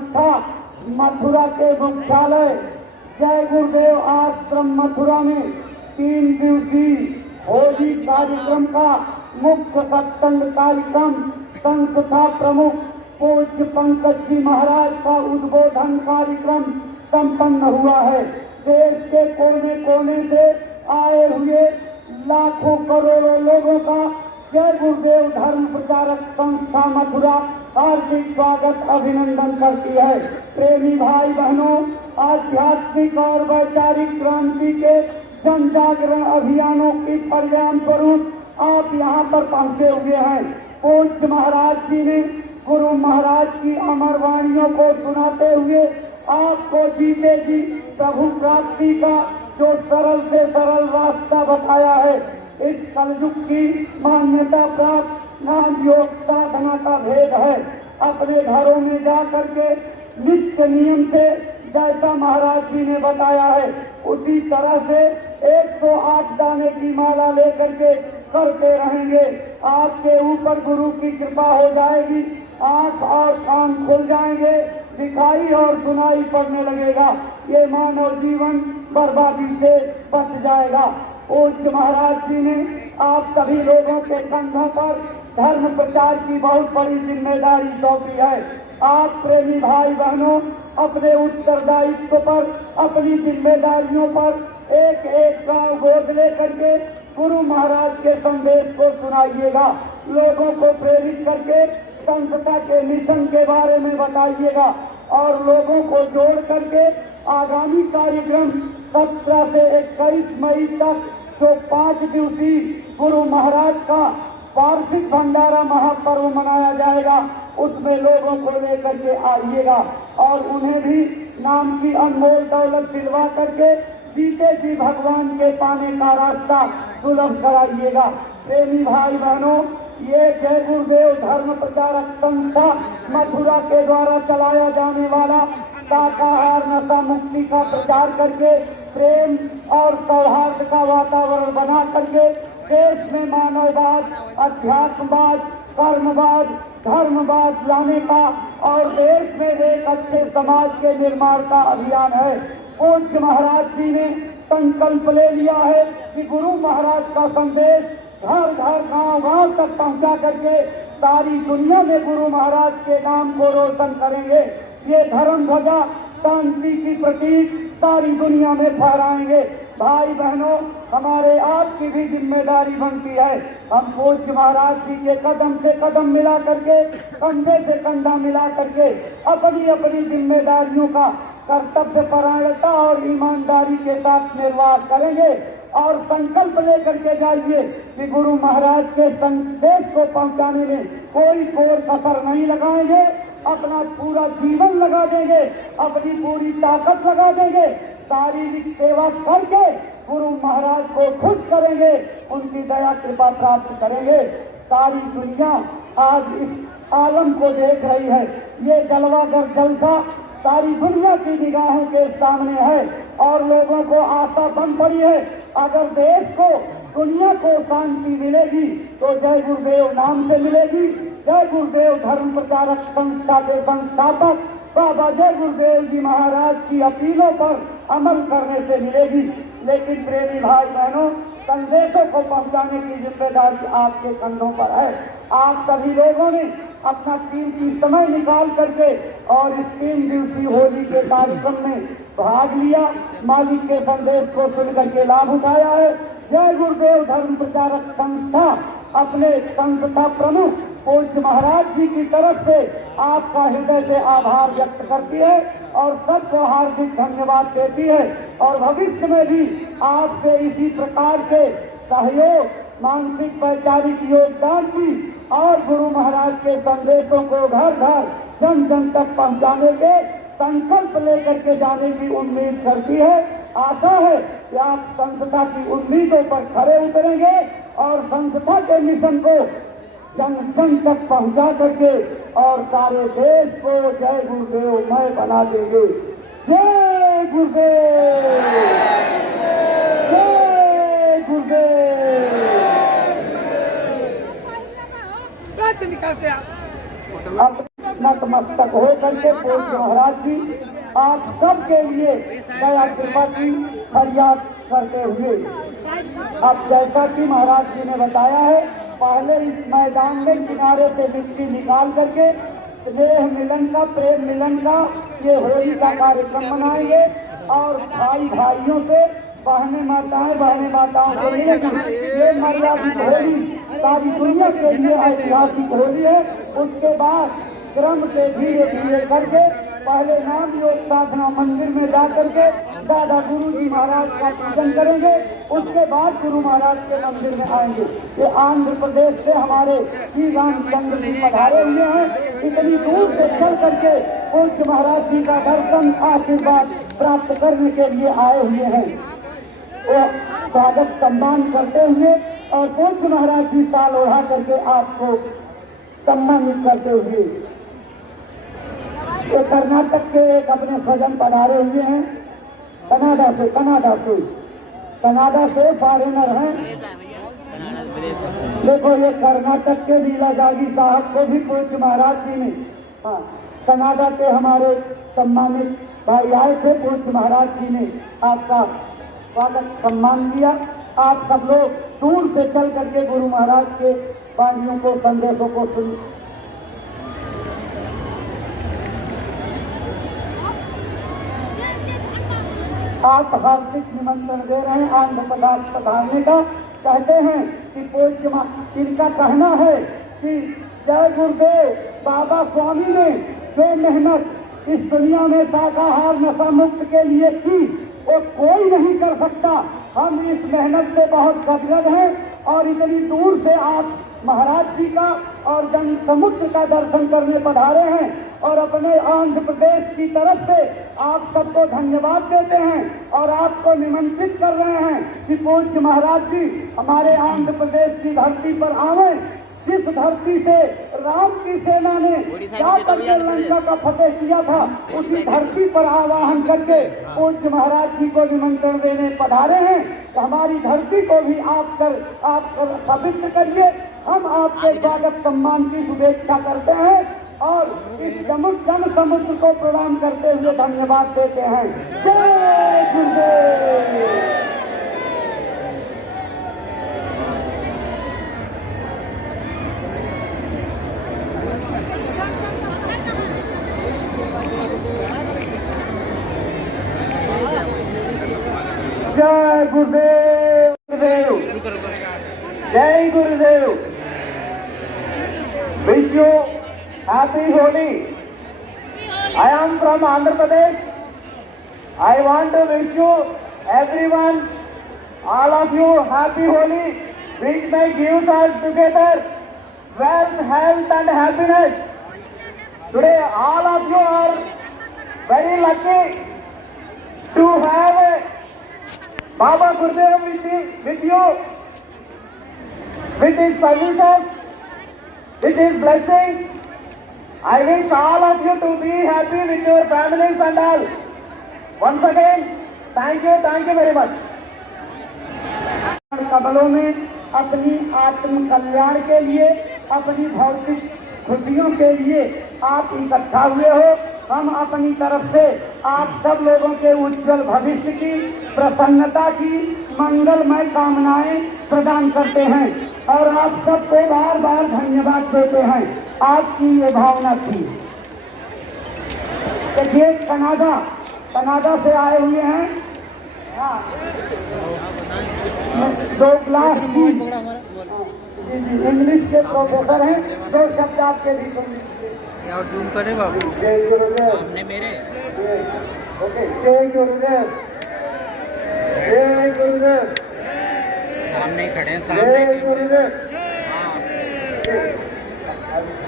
संस्था मथुरा के मुख्यालय जय गुरुदेव आश्रम मथुरा में 3 दिवसीय होली कार्यक्रम का मुख्य सत्संग कार्यक्रम संस्था प्रमुख पूज्य पंकज जी महाराज का उद्बोधन कार्यक्रम संपन्न हुआ है। देश के कोने कोने से आए हुए लाखों करोड़ों लोगों का जय गुरुदेव धर्म प्रचारक संस्था मथुरा हार्दिक स्वागत अभिनंदन करती है। प्रेमी भाई बहनों, आध्यात्मिक और वैचारिक क्रांति के जन जागरण अभियानों की परिणाम स्वरूप आप यहाँ पर पहुँचे हुए हैं। पूज्य महाराज जी ने गुरु महाराज की अमर वाणियों को सुनाते हुए आपको जीते जी प्रभु प्राप्ति का जो सरल से सरल रास्ता बताया है। इस कलयुग की मान्यता प्राप्त ज्ञान योग साधना का भेद है। अपने घरों में जा करके नित्य नियम से जैसा महाराज जी ने बताया है उसी तरह से 108 दाने की माला लेकर के करते रहेंगे। आपके ऊपर गुरु की कृपा हो जाएगी, आंख और कान खुल जाएंगे, दिखाई और सुनाई पड़ने लगेगा। ये मानव जीवन बर्बादी से बच जाएगा। पूज्य महाराज जी ने आप सभी लोगों के कंधों पर धर्म प्रचार की बहुत बड़ी जिम्मेदारी सौंपी है। आप प्रेमी भाई बहनों अपने उत्तरदायित्व पर, अपनी जिम्मेदारियों पर एक एक गांव गोद लेकर के गुरु महाराज के संदेश को सुनाइएगा। लोगों को प्रेरित करके संस्था के मिशन के बारे में बताइएगा और लोगों को जोड़ करके आगामी कार्यक्रम 17 से 21 मई तक जो 5 दिवसीय गुरु महाराज का वार्षिक भंडारा महापर्व मनाया जाएगा, उसमें लोगों को लेकर के आइएगा और उन्हें भी नाम की अनमोल दौलत दिलवा करके जीते जी भगवान के पाने का रास्ता सुलभ कराइएगा। प्रेमी भाई बहनों, ये जय गुरुदेव धर्म प्रचारक संस्था मथुरा के द्वारा चलाया जाने वाला शाकाहार नशा मुक्ति का प्रचार करके प्रेम और सौहार्द का वातावरण बना करके देश में मानववाद, अध्यात्मवाद, कर्मवाद, धर्मवाद लाने का और देश में एक अच्छे समाज के निर्माण का अभियान है। पूज्य महाराज जी ने संकल्प ले लिया है कि गुरु महाराज का संदेश घर घर गांव गांव तक पहुंचा करके सारी दुनिया में गुरु महाराज के नाम को रोशन करेंगे। ये धर्म ध्वजा शांति की प्रतीक सारी दुनिया में फहराएंगे। भाई बहनों, हमारे आपकी भी जिम्मेदारी बनती है। हम पूज्य महाराज जी के कदम से कदम मिला करके, कंधे से कंधा मिला करके अपनी अपनी जिम्मेदारियों का कर्तव्य परायणता और ईमानदारी के साथ निर्वाह करेंगे और संकल्प लेकर के जाइए कि गुरु महाराज के संदेश को पहुंचाने में कोई कसर नहीं लगाएंगे, अपना पूरा जीवन लगा देंगे, अपनी पूरी ताकत लगा देंगे, शारीरिक सेवा करके गुरु महाराज को खुश करेंगे, उनकी दया कृपा प्राप्त करेंगे। सारी दुनिया आज इस आलम को देख रही है। ये जलवागर जलसा सारी दुनिया की निगाहों के सामने है और लोगों को आशा बन पड़ी है। अगर देश को, दुनिया को शांति मिलेगी तो जय गुरुदेव नाम से मिलेगी। जय गुरुदेव धर्म प्रचारक संस्था के संस्थापक बाबा जय गुरुदेव जी महाराज की अपीलों पर अमल करने से मिलेगी। लेकिन प्रेमी भाई बहनों, संदेशों को पहुंचाने की जिम्मेदारी आपके कंधों पर है। आप सभी लोगों ने अपना कीमती समय निकाल करके और इस 3 दिवसीय होली के कार्यक्रम में भाग लिया, मालिक के संदेश को सुन करके लाभ उठाया है। जय गुरुदेव धर्म प्रचारक संस्था अपने संस्था प्रमुख पूज्य महाराज जी की तरफ से आपका हृदय से आभार व्यक्त करती है और सबको हार्दिक धन्यवाद देती है और भविष्य में भी आपसे इसी प्रकार के सहयोग, मानसिक वैचारिक योगदान की और गुरु महाराज के संदेशों को घर घर जन जन तक पहुंचाने के संकल्प लेकर के जाने की उम्मीद करती है। आशा है कि आप संस्था की उम्मीदों पर खरे उतरेंगे और संस्था के मिशन को जन जन तक पहुंचा करके और सारे देश को जय गुरुदेवमय बना देंगे। जय गुरुदेव, जय गुरुदेव। निकालते आप नतमस्तक हो करके पूज्य महाराज जी आप सबके लिए दया कृपा की फरियाद करते हुए, अब जैसा कि महाराज जी ने बताया है, पहले इस मैदान में किनारे से मिट्टी निकाल करके स्नेह मिलन का, प्रेम मिलन का ये होली का कार्यक्रम मनाएंगे और भाई भाइयों से बहने माताओं के लिए ये मर्यादित होली सारी दुनिया के लिए ऐतिहासिक होली है। उसके बाद क्रम से धीरे धीरे करके पहले नाम योग साधना मंदिर में जा करके दादा गुरु जी महाराज का पूजन करेंगे, उसके बाद गुरु महाराज के मंदिर में आएंगे। ये आंध्र प्रदेश से हमारे श्री रामचंद्र जी पधारे हुए हैं, इतनी दूर से चल करके पूज्य महाराज जी का दर्शन आशीर्वाद प्राप्त करने के लिए आए हुए हैं। वो स्वागत सम्मान करते हुए और पूज्य महाराज जी साल ओढ़ा करके आपको सम्मानित करते हुए ये कर्नाटक के एक अपने स्वजन पधारे हुए हैं, कनाडा से फॉरेनर हैं। देखो ये कर्नाटक के लीला जागी साहब को भी पूज्य महाराज जी ने कनाडा के हमारे सम्मानित भाई आए थे, पूज्य महाराज जी ने आपका स्वागत सम्मान किया। आप सब लोग दूर से चल करके गुरु महाराज के वाणियों को, संदेशों को सुन। आप हार्दिक निमंत्रण दे रहे हैं आंध्र प्रदेश पधारने का। कहते हैं कि पूज्य इनका कहना है कि जय गुरुदेव बाबा स्वामी ने जो मेहनत इस दुनिया में शाकाहार नशा मुक्त के लिए की वो कोई नहीं कर सकता। हम इस मेहनत से बहुत गदगद हैं और इतनी दूर से आप महाराज जी का और जन समुद्र का दर्शन करने पधारे हैं और अपने आंध्र प्रदेश की तरफ से आप सबको धन्यवाद देते हैं और आपको निमंत्रित कर रहे हैं कि पूज्य महाराज जी हमारे आंध्र प्रदेश की धरती पर आवे, जिस धरती से राम की सेना ने जाकर के लंका का फतेह किया था, उसी धरती पर आवाहन करके पूज्य महाराज जी को निमंत्रण देने पधारे हैं। तो हमारी धरती को भी आप पवित्र करिए। हम आपके स्वागत सम्मान की शुभेच्छा करते हैं और इस जन समुद्र को प्रणाम करते हुए धन्यवाद देते हैं। जय गुरुदेव। जय गुरुदेव, जय गुरुदेव। Wish you happy Holi. I am from Andhra Pradesh. I want to wish you everyone, all of you happy Holi, which may give us together wealth, health and happiness. Today all of you are very lucky to have Baba Gurudev with you, with his services, with his blessings. I wish all of you to be happy with your families and all. Once again, thank you very much. कबलों में अपनी आत्म कल्याण के लिए, अपनी भौतिक खुशियों के लिए आप इकट्ठा हुए हो। हम अपनी तरफ से आप सब लोगों के उज्जवल भविष्य की, प्रसन्नता की, मंगलमय कामनाएं प्रदान करते हैं और आप सबको बार बार धन्यवाद देते हैं। आपकी ये भावना थी। देखिए कनाडा से आए हुए हैं। हाँ, 2 क्लास की इंग्लिश के प्रोफेसर हैं। 2 शब्द आपके भी सुन लीजिए। और जूम करे बाबू जय गुरुदेव। सामने मेरे ओके, जय गुरुदेव, जय गुरुदेव। सामने ही खड़े हैं, जय गुरुदेव।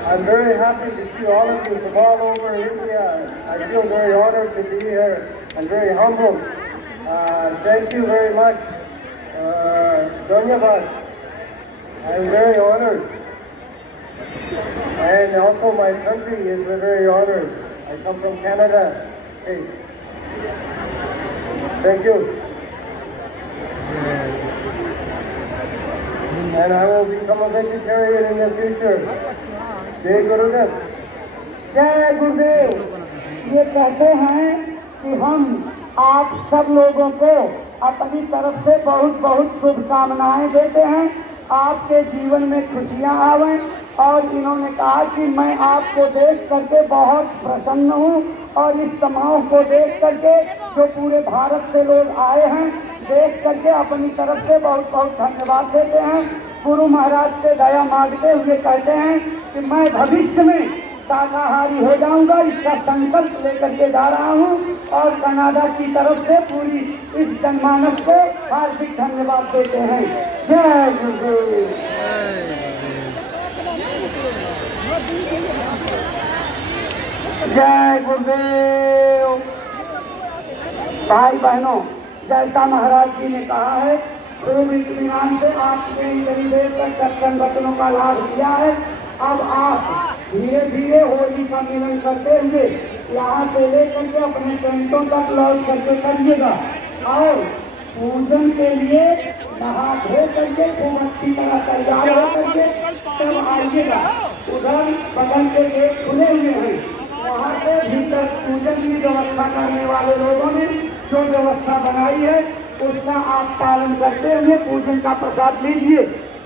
I'm very happy to see all of you from all over India. I feel very honored to be here and very humbled. Thank you very much. Dhanyavad. I'm very honored. And also my country is very honored. I come from Canada. Hey. Thank you. And I will become a vegetarian in the future. Jai Gurudev. जय गुरुदेव। ये कहते हैं कि हम आप सब लोगों को अपनी तरफ से बहुत बहुत शुभकामनाएं देते हैं। आपके जीवन में खुशियां आवें। और इन्होंने कहा कि मैं आपको देख करके बहुत प्रसन्न हूं और इस समारोह को देख करके जो पूरे भारत से लोग आए हैं देख करके अपनी तरफ से बहुत बहुत धन्यवाद देते हैं। गुरु महाराज से दया मांगते हुए कहते हैं कि मैं भविष्य में शाकाहारी हो जाऊंगा, इसका संकल्प लेकर के जा रहा हूं। और कनाडा की तरफ से पूरी इस जनमानस को हार्दिक धन्यवाद देते हैं। जय गुरुदेव। जय गुरुदेव। भाई बहनों, जैसा महाराज जी ने कहा है, खूब इत्मीनान से आपने इतनी देर तक सत्संग वचनों का लाभ लिया है। अब आप धीरे धीरे होली का मिलन करते हुए यहाँ से लेकर के अपने टेंटों तक लौट करके करिएगा। और पूजन के लिए नहा धो करके खूब अच्छी तरह तैयार हो करके तब आइएगा। उधर बगल के गेट खुले हुए हैं, वहाँ से भीतर पूजन की व्यवस्था करने वाले लोगों ने जो व्यवस्था बनाई है उसका आप पालन करते हुए पूजन का प्रसाद लीजिए।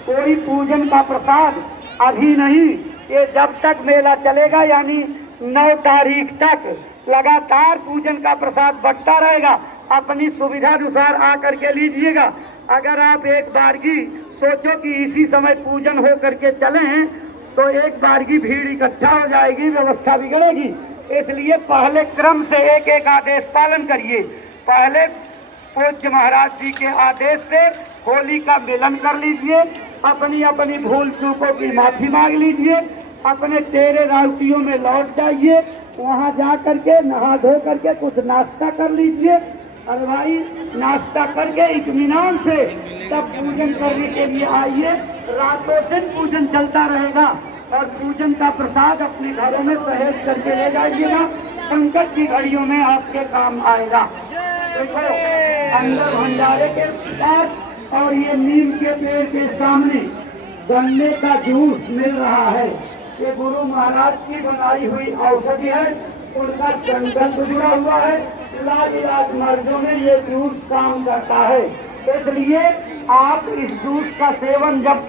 कोई पूजन का प्रसाद अभी नहीं, ये जब तक मेला चलेगा यानी 9 तारीख तक लगातार पूजन का प्रसाद बंटता रहेगा। अपनी सुविधा अनुसार आकर के लीजिएगा। अगर आप एक बार की सोचो कि इसी समय पूजन हो करके चलें तो एक बार की भीड़ इकट्ठा हो जाएगी, व्यवस्था बिगड़ेगी। इसलिए पहले क्रम से एक एक आदेश पालन करिए। पहले पूज्य महाराज जी के आदेश से होली का मिलन कर लीजिए, अपनी अपनी भूल चूकों की माफी मांग लीजिए, अपने तेरे राउतियों में लौट जाइए, वहाँ जा करके नहा धो करके कुछ नाश्ता कर लीजिए। और भाई नाश्ता करके इत्मीनान से तब पूजन करने के लिए आइए। रातों दिन पूजन चलता रहेगा और पूजन का प्रसाद अपने घरों में सहेज करके ले जाइएगा। संकट की घड़ियों में आपके काम आएगा। देखो अंदर भंडारे के साथ और ये नीम के पेड़ के सामने गन्ने का जूस मिल रहा है। ये गुरु महाराज की बनाई हुई औषधि है, उनका संकल्प जुड़ा हुआ है। इलाज मर्जों में ये जूस काम करता है। इसलिए आप इस जूस का सेवन जब